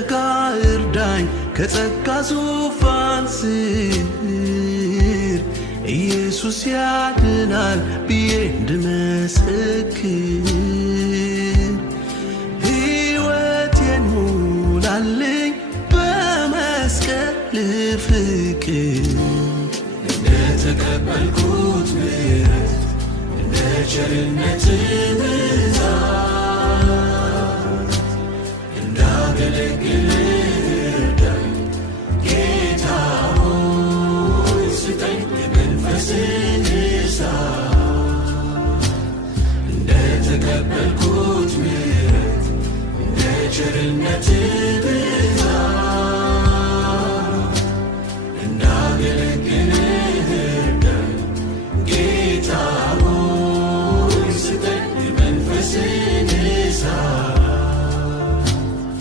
እንድተጋ እርዳኝ ከጸጋ ዙፋን ስር ኢየሱስ ያድናል ብዬ እንድመሰክር ሕይወቴን ሙላልኝ በመስቀል ፍቅር እንደተቀበልኩት ምሕረት እንደ ቸርነትህ